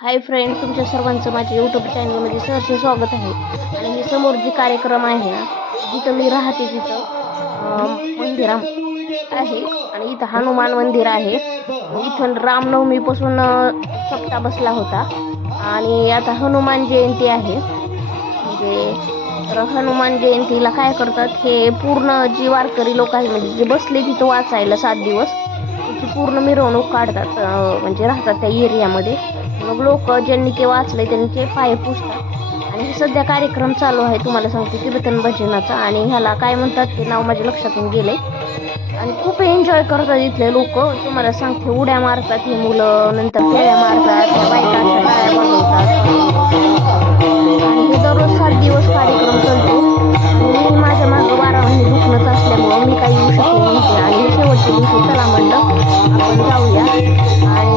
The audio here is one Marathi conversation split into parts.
हाय फ्रेंड, तुमच्या सर्वांचं माझ्या यूट्यूब चॅनलमध्ये सहर्ष स्वागत आहे. आणि हे समोर जे कार्यक्रम आहे ना, जिथं मी राहते तिथं मंदिर आहे आणि इथं हनुमान मंदिर आहे. इथून रामनवमीपासून सप्ताह बसला होता आणि आता हनुमान जयंती आहे. म्हणजे हनुमान जयंतीला काय करतात, हे पूर्ण जी वारकरी लोक आहेत म्हणजे जे बसले तिथं वाचायला 7 दिवस त्याची पूर्ण मिरवणूक काढतात. म्हणजे राहतात त्या एरियामध्ये. मग लोक ज्यांनी ते वाचले त्यांचे पाय पुसतात आणि हे सध्या कार्यक्रम चालू आहे. तुम्हाला सांगते कीर्तन भजनाचा, आणि ह्याला काय म्हणतात ते नाव माझ्या लक्षातून गेले. आणि खूप एन्जॉय करतात इथले लोक. तुम्हाला सांगते उड्या मारतात ही मुलं, नंतर फेऱ्या मारतात, त्या बायका अशा टाळ्या वाजवतात. आणि हे दररोज 7 दिवस कार्यक्रम चालतो. आणि मी माझ्या मागं 12 महिने दुखणंच असल्यामुळं मी काही येऊ शकले नव्हते. आणि शेवटच्या दिवशी चला म्हणलं आपण जाऊया. आणि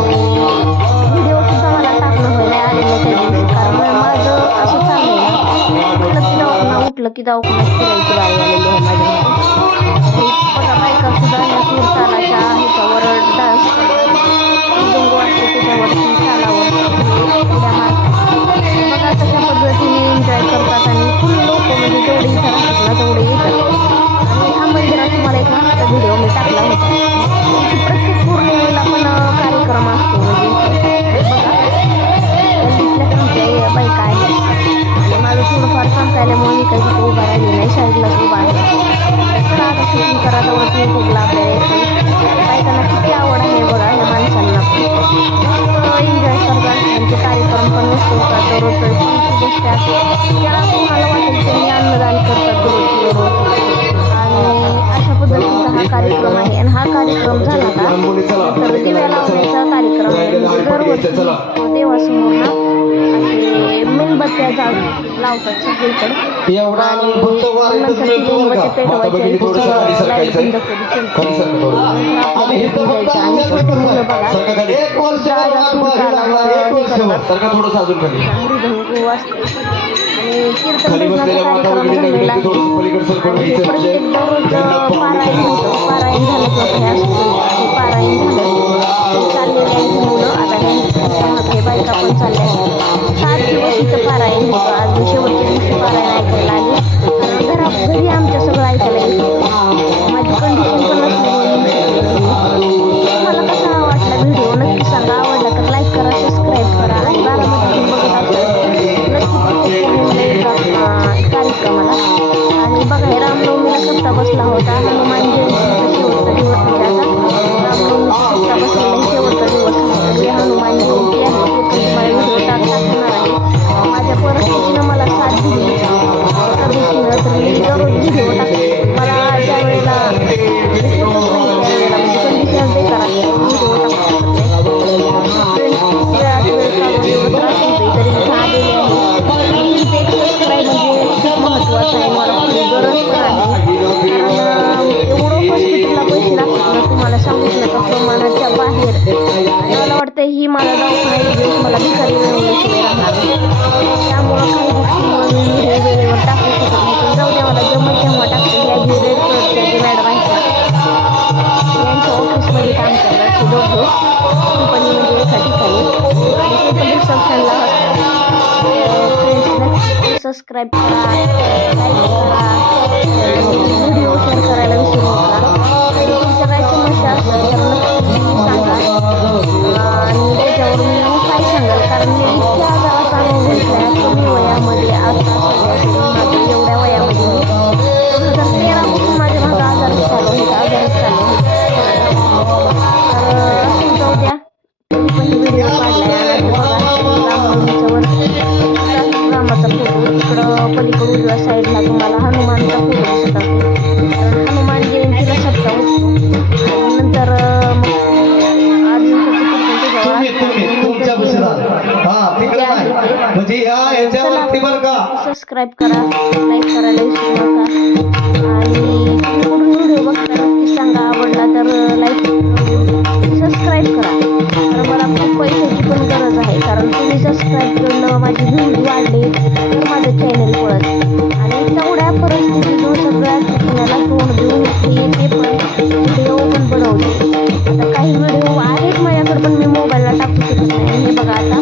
व्हिडिओ सुद्धा मला टाकणं व्हायला आलेलं त्या दिवशी, कारण माझं असं चाललंय ना, उठलं की दवाखान्यात फिरायची बाई आलेली आहे माझ्यामध्ये. बघा बायका सुद्धा ह्या सूरतालाच्या ह्याच्यावर डान्स करतात, मृदंग असते त्याच्यावरती तालावर उड्या मारतात. बघा तशा पद्धतीने एन्जॉय करतात आणि फुल लोक म्हणजे जेवढे इथं राहतात ना तेवढे येतात. आणि ह्या मंदिरात तुम्हाला एक मागचा व्हिडिओ मी टाकला होता. प्रत्येक पौर्णिमेला पण कार्यक्रम असतो. म्हणजे बघा गल्लीतल्या तुमच्या बायका आहेत. आणि माझं थोडंफार सांगायल्यामुळे मी काही तिथे उभा राहिली नाही, साईडलाच उभा आहे. चला आता शूटिंग करा तेवढं यूट्यूबला आपल्या बायकांना किती आवड आहे बघा ह्या माणसांना. एन्जॉय करतात. त्यांचे कार्यक्रम पण मस्त होतात. दररोज पंक्ती बसतात. त्याला कोणाला वाटेल त्यांनी अन्नदान करतात दररोज. आणि अशा पद्धतीचा हा कार्यक्रम आहे. आणि हा कार्यक्रम झाला का तर दिव्या लावण्याचा कार्यक्रम आहे. दरवर्षी देवासमोर ना असे मेणबत्त्या लावतात सगळीकडे. आणि नंतर ती मेणबत्ती पेटवायची आणि लाईट बंद करून जायचं. आणि छोटे मुलं बघा मृदंग वाजते आणि कीर्तन भजनाचा कार्यक्रम झालेला आहे. आणि प्रत्येक दररोज पारायण होतं. पारायण झालं किंवा हे असतं पारायण झालं चाललेले आहे मुलं. आता हे बायका पण चालल्या आहेत. 7 दिवस इथं पारायण होतं. आज शेवटच्या दिवशी पारायण ऐकायला आले, कारण घरी आमच्या सगळं ऐकायला येतं. माझी कंडिशन पण असल्यामुळे मला कसा वाटला व्हिडिओ नक्की सांगा. आवडला तर लाईक करा, सबस्क्राईब करा. आणि बारामतीतून बघत असेल नक्की कार्यक्रमाला. आणि बघा हे रामनवमीला सप्ताह बसला होता. हनुमान जयंतीचा शेवटचा दिवस म्हणजे आता रामनवमीचा सप्ताह बसलेला शेवटचा दिवस हनुमान जयंती आहे. ते पण तुम्हाला व्हिडिओ टाकणार आहे. माझ्या परिस्थितीनं मला साथ दिली पद्धतीनं, तर मी दररोज व्हिडिओ टाकते. मला ज्या वेळेला कंडिशन बेकार असते व्हिडिओ टाकू तरी इथं आलेले आहे. एक सबस्क्राईब म्हणजे खूप महत्त्वाचं आहे. मला गरज पण आहे, कारण एवढं हॉस्पिटलला पैसे लागतात ना तुम्हाला सांगूच नका, प्रमाणाच्या बाहेर. आणि मला वाटतं ही मला दवाखान्याचे दिवस मला भिकारी मिळवल्याशिवाय राहणार नाही. त्यामुळं काही गोष्टींवर मी व्हिडिओ वेळेवर टाकू शकत नाही. पण जाऊ द्या, मला जमत तेव्हा टाकते. या जी रेड कलरच्या जे मॅडम आहेत यांच्या ऑफिसमध्ये काम करतात ते दोघं कंपनीमध्ये एका ठिकाणी. आणि ते पण रिसेप्शनला फ्रेंड्सला सबस्क्राईब करा, लाईक करा, व्हिडिओ शेअर करायला विसरू नका. आणि तुमच्या काय समस्या असेल तर नक्की सांगा. आणि त्याच्यावर मी काय सांगाल, कारण मी इतक्या आजाराचा अनुभव घेतला कमी वयामध्ये. आता माझ्या एवढ्या वयामध्ये मी 2013 पासून माझ्या मागं आजारच चालू आहेत. तर असं जाऊ द्या. तुम्ही पण व्हिडिओ काढलाय आणि बघा रामाचा फोटो तिकडं पलीकडे उजव्या साईडला तुम्हाला हनुमानचा फोटो दिसत असेल. हनुमान जयंतीला सप्ताह उठतो. आणि नंतर सबस्क्राईब करा, लाईक करायला विसरू नका. आणि कुठून व्हिडिओ बघता नक्की सांगा. आवडला तर लाईक सबस्क्राईब करा. तर मला खूप पैशाची पण गरज आहे, कारण तुम्ही सबस्क्राईब करणं माझे व्ह्यूज वाढले तर माझं चॅनल पळत. आणि तेवढ्या परिस्थितीतून सगळ्या ठिकाणाला तोंड देऊन ते पण व्हिडिओ पण बनवते. आता काही व्हिडिओ आहेत माझ्याकडे पण मी मोबाईलला टाकू शकत नाही. हे बघा आता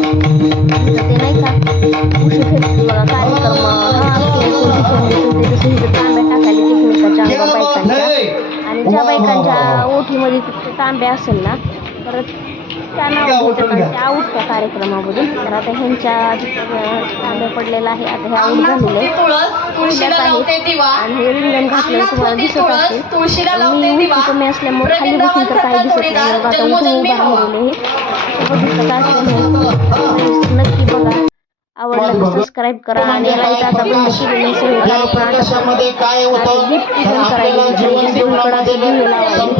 गावठीमध्ये ते तांबे असेल ना तर त्या नाव घेतात आणि त्या आऊट त्या कार्यक्रमामधून. तर आता ह्यांच्या तांबे पडलेला आहे. आता हे आऊट झालेलं आहे आणि हे रिंगण घातलेलं तुम्हाला दिसत असेल. मी उंची कमी असल्यामुळे खाली बसून तर काही दिसत नाही. मग आता उठून उभा राहिलेले हे नक्की बघा. आवडलं तर सबस्क्राईब करा आणि लाईट आता बंद केलेली सगळे कार्यक्रम गिफ्ट पूजन करायचे सगळीकडे असं दिवे लावायचे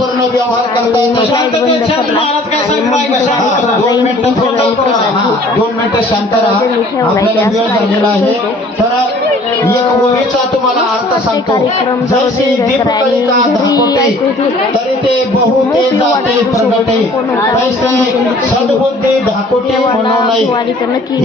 आणि मग लाईट बंद करला आणि मग तिथे कार्यक्रम जाईन तुम्ही सगळ्यांनी प्रसाद घ्यायचा ज्यांनी ठेवलाय ते असं कार्यक्रम कार्यक्रम दररोज एन्जॉय करा आणि घरी ऐकू येतं तर नक्की